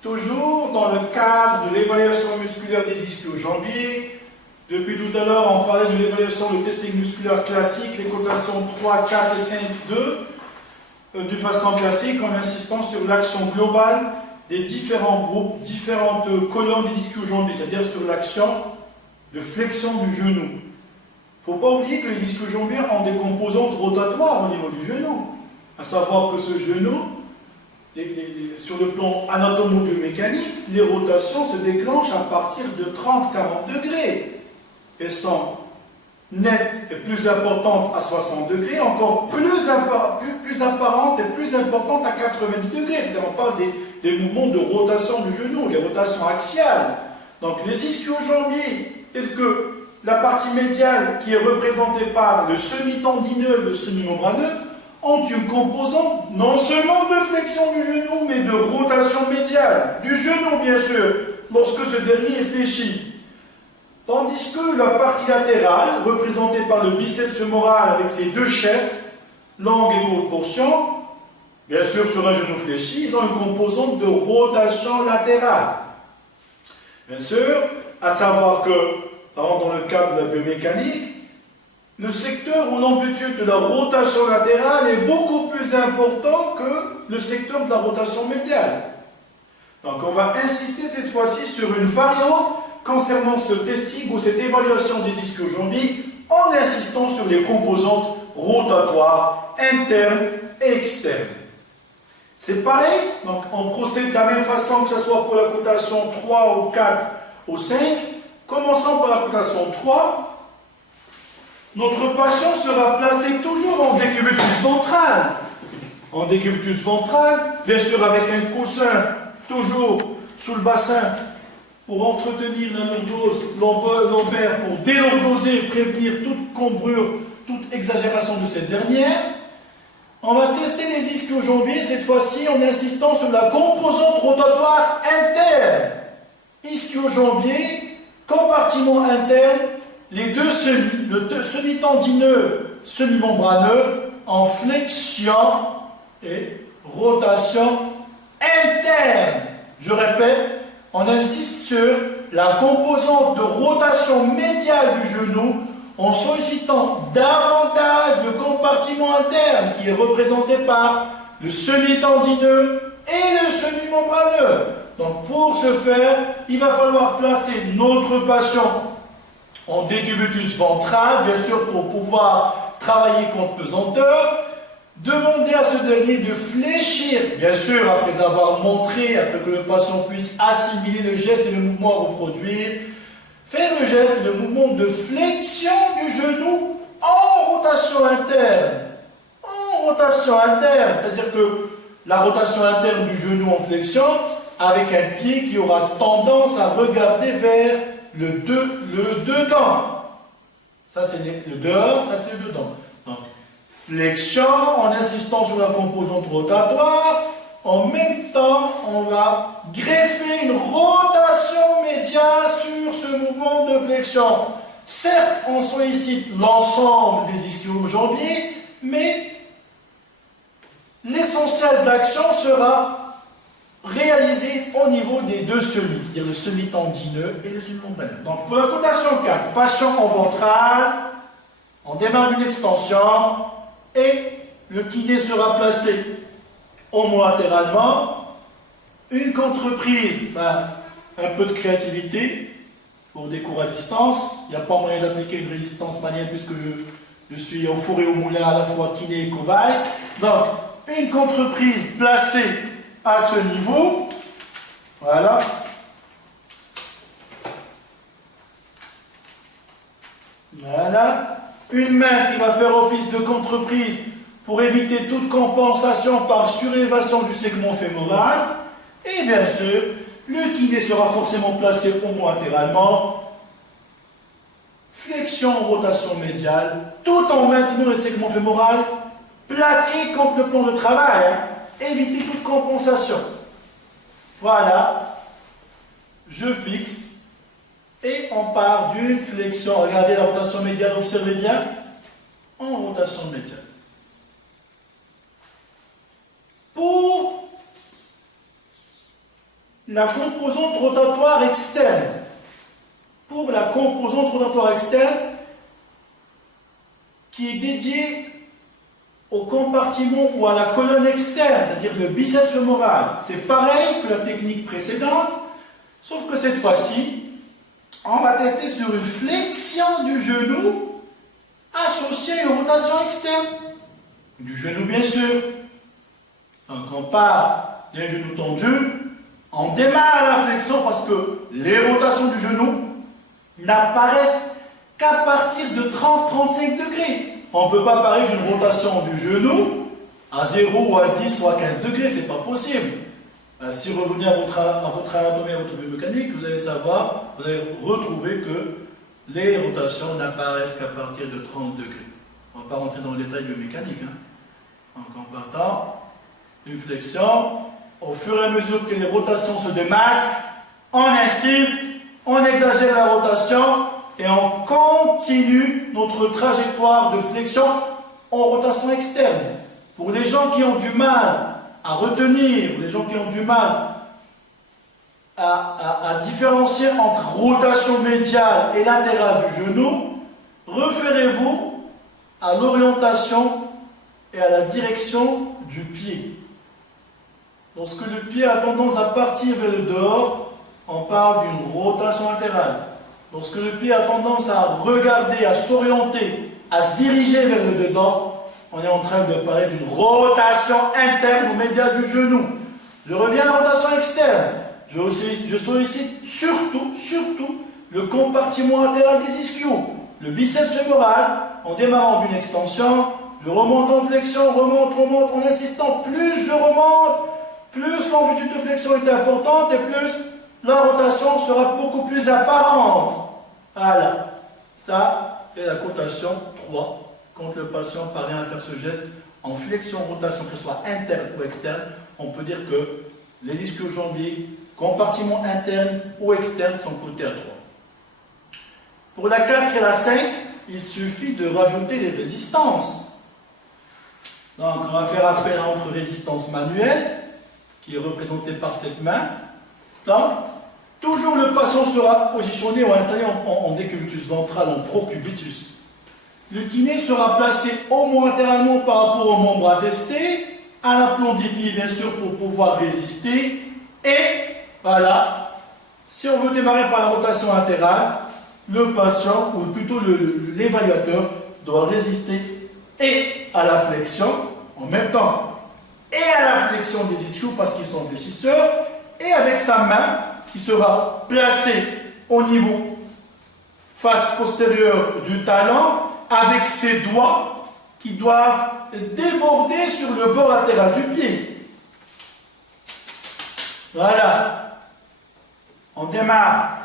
Toujours dans le cadre de l'évaluation musculaire des ischio-jambiers. Depuis tout à l'heure, on parlait de l'évaluation de testing musculaire classique, les cotations 3, 4 et 5, 2, de façon classique, en insistant sur l'action globale des différents groupes, différentes colonnes des ischio-jambiers, c'est-à-dire sur l'action de flexion du genou. Il ne faut pas oublier que les ischio-jambiers ont des composantes rotatoires au niveau du genou, à savoir que ce genou, sur le plan anatomo-biomécanique, les rotations se déclenchent à partir de 30-40 degrés. Elles sont nettes et plus importantes à 60 degrés, encore plus apparentes et plus importantes à 90 degrés. C'est-à-dire on parle des mouvements de rotation du genou, les rotations axiales. Donc les ischio-jambiers, tels que la partie médiale qui est représentée par le semi-tendineux, le semi-membraneux, ont une composante non seulement de flexion du genou, mais de rotation médiale, du genou bien sûr, lorsque ce dernier est fléchi. Tandis que la partie latérale, représentée par le biceps fémoral avec ses deux chefs, longue et courte portion, bien sûr sur un genou fléchi, ils ont une composante de rotation latérale. Bien sûr, à savoir que, dans le cadre de la biomécanique, le secteur ou l'amplitude de la rotation latérale est beaucoup plus important que le secteur de la rotation médiale. Donc on va insister cette fois-ci sur une variante concernant ce testing ou cette évaluation des ischio-jambiers en insistant sur les composantes rotatoires internes et externes. C'est pareil, donc on procède de la même façon que ce soit pour la cotation 3 ou 4 ou 5. Commençons par la cotation 3. Notre patient sera placé toujours en décubitus ventral. En décubitus ventral, bien sûr avec un coussin toujours sous le bassin pour entretenir la lordose lombaire, pour délordoser et prévenir toute cambrure, toute exagération de cette dernière. On va tester les ischio-jambiers, cette fois-ci en insistant sur la composante rotatoire interne. Ischio-jambier, compartiment interne, les deux semis, le semi-tendineux, semi-membraneux, en flexion et rotation interne. Je répète, on insiste sur la composante de rotation médiale du genou en sollicitant davantage le compartiment interne qui est représenté par le semi-tendineux et le semi-membraneux. Donc pour ce faire, il va falloir placer notre patient en décubitus ventral, bien sûr pour pouvoir travailler contre pesanteur. Demander à ce dernier de fléchir, bien sûr après avoir montré, après que le patient puisse assimiler le geste et le mouvement à reproduire, faire le geste, le mouvement de flexion du genou en rotation interne. En rotation interne, c'est-à-dire que la rotation interne du genou en flexion avec un pied qui aura tendance à regarder vers le dedans. Ça c'est le dehors, ça c'est le dedans. Donc, flexion en insistant sur la composante rotatoire. En même temps, on va greffer une rotation médiale sur ce mouvement de flexion. Certes, on sollicite l'ensemble des ischio-jambiers, mais l'essentiel de l'action sera réalisé au niveau des deux semis, c'est-à-dire le semi-tendineux et le semi-membraneux. Donc pour la cotation 4, patient en ventral, on démarre une extension et le kiné sera placé homo-latéralement, une contreprise, un peu de créativité pour des cours à distance. Il n'y a pas moyen d'appliquer une résistance manuelle puisque je suis au four et au moulin à la fois kiné et cobaye. Donc une contreprise placée à ce niveau, voilà. Voilà. Une main qui va faire office de contreprise pour éviter toute compensation par surélévation du segment fémoral. Et bien sûr, le kiné sera forcément placé homo-latéralement. Flexion, rotation médiale, tout en maintenant le segment fémoral plaqué contre le plan de travail. Éviter toute compensation. Voilà. Je fixe. Et on part d'une flexion. Regardez la rotation médiale, observez bien. En rotation médiale. Pour la composante rotatoire externe. Pour la composante rotatoire externe, qui est dédiée au compartiment ou à la colonne externe, c'est-à-dire le biceps fémoral. C'est pareil que la technique précédente, sauf que cette fois-ci, on va tester sur une flexion du genou associée à une rotation externe. Du genou, bien sûr. Donc, on part d'un genou tendu, on démarre la flexion parce que les rotations du genou n'apparaissent qu'à partir de 30-35 degrés. On ne peut pas parler d'une rotation du genou à 0 ou à 10 ou à 15 degrés, c'est pas possible. Si vous revenez à votre anatomie et à votre biomécanique, vous allez savoir, vous allez retrouver que les rotations n'apparaissent qu'à partir de 30 degrés. On ne va pas rentrer dans le détail biomécanique. Donc en partant d'une flexion, au fur et à mesure que les rotations se démasquent, on insiste, on exagère la rotation et on continue notre trajectoire de flexion en rotation externe. Pour les gens qui ont du mal à retenir, les gens qui ont du mal à différencier entre rotation médiale et latérale du genou, référez-vous à l'orientation et à la direction du pied. Lorsque le pied a tendance à partir vers le dehors, on parle d'une rotation latérale. Lorsque le pied a tendance à regarder, à s'orienter, à se diriger vers le dedans, on est en train de parler d'une rotation interne ou médiale du genou. Je reviens à la rotation externe. Je sollicite surtout le compartiment latéral des ischios, le biceps fémoral, en démarrant d'une extension, je remonte en flexion, remonte, en insistant. Plus je remonte, plus l'amplitude de flexion est importante et plus la rotation sera beaucoup plus apparente. Voilà. Ça, c'est la cotation 3. Quand le patient parvient à faire ce geste en flexion-rotation, que ce soit interne ou externe, on peut dire que les ischio-jambiers, compartiments internes ou externes, sont cotés à 3. Pour la 4 et la 5, il suffit de rajouter des résistances. Donc, on va faire appel à notre résistance manuelle, qui est représentée par cette main. Donc, toujours le patient sera positionné ou installé en décubitus ventral, en procubitus. Le kiné sera placé au moins latéralement par rapport au membre à tester, à l'aplomb des pieds bien sûr pour pouvoir résister. Et voilà, si on veut démarrer par la rotation latérale, le patient, ou plutôt l'évaluateur, doit résister et à la flexion en même temps, et à la flexion des ischios parce qu'ils sont fléchisseurs, et avec sa main qui sera placée au niveau face postérieure du talon, avec ses doigts qui doivent déborder sur le bord latéral du pied. Voilà. On démarre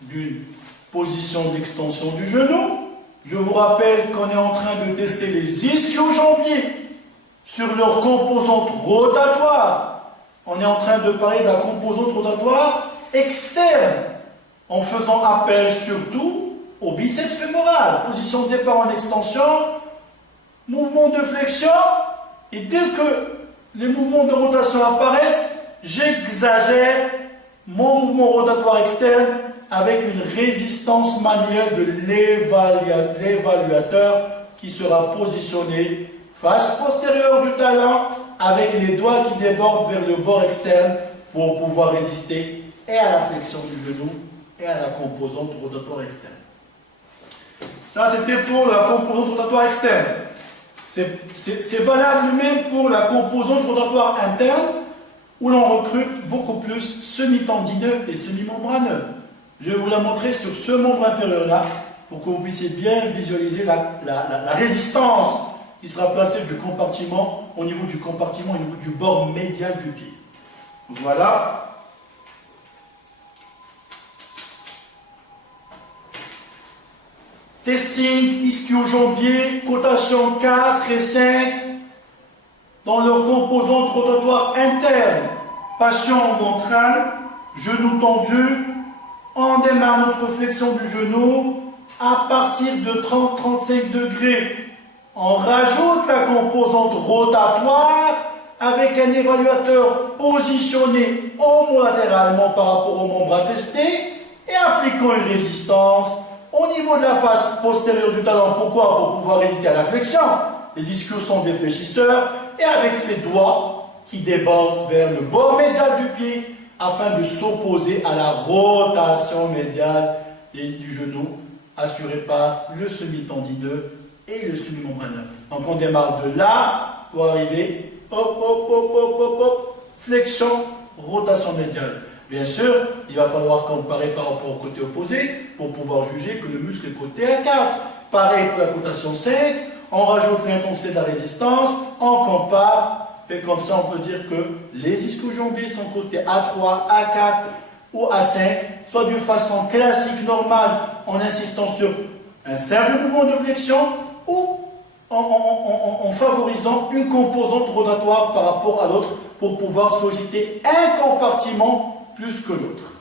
d'une position d'extension du genou. Je vous rappelle qu'on est en train de tester les ischio-jambiers sur leur composante rotatoire. On est en train de parler de la composante rotatoire externe, en faisant appel surtout au biceps fémoral, position de départ en extension, mouvement de flexion, et dès que les mouvements de rotation apparaissent, j'exagère mon mouvement rotatoire externe avec une résistance manuelle de l'évaluateur qui sera positionné face postérieure du talon avec les doigts qui débordent vers le bord externe pour pouvoir résister et à la flexion du genou et à la composante rotatoire externe. Ça, c'était pour la composante rotatoire externe. C'est valable même pour la composante rotatoire interne, où l'on recrute beaucoup plus semi-tendineux et semi-membraneux. Je vais vous la montrer sur ce membre inférieur-là, pour que vous puissiez bien visualiser la résistance qui sera placée du compartiment, au niveau du compartiment, au niveau du bord médial du pied. Donc voilà. Testing, ischio-jambier, cotation 4 et 5 dans leur composante rotatoire interne. Patient ventral, genou tendu, on démarre notre flexion du genou à partir de 30-35 degrés. On rajoute la composante rotatoire avec un évaluateur positionné homolatéralement par rapport au membre à tester et appliquons une résistance au niveau de la face postérieure du talon. Pourquoi? Pour pouvoir résister à la flexion. Les ischios sont des fléchisseurs et avec ses doigts qui débordent vers le bord médial du pied afin de s'opposer à la rotation médiale du genou assurée par le semi-tendineux et le semi-membraneux. Donc on démarre de là pour arriver, hop, hop, hop, hop, hop, hop, flexion, rotation médiale. Bien sûr, il va falloir comparer par rapport au côté opposé pour pouvoir juger que le muscle est coté à 4. Pareil pour la cotation 5, on rajoute l'intensité de la résistance, on compare, et comme ça on peut dire que les ischio-jambiers sont cotés à 3, à 4 ou à 5, soit d'une façon classique, normale, en insistant sur un simple mouvement de flexion ou en favorisant une composante rotatoire par rapport à l'autre pour pouvoir solliciter un compartiment plus que l'autre.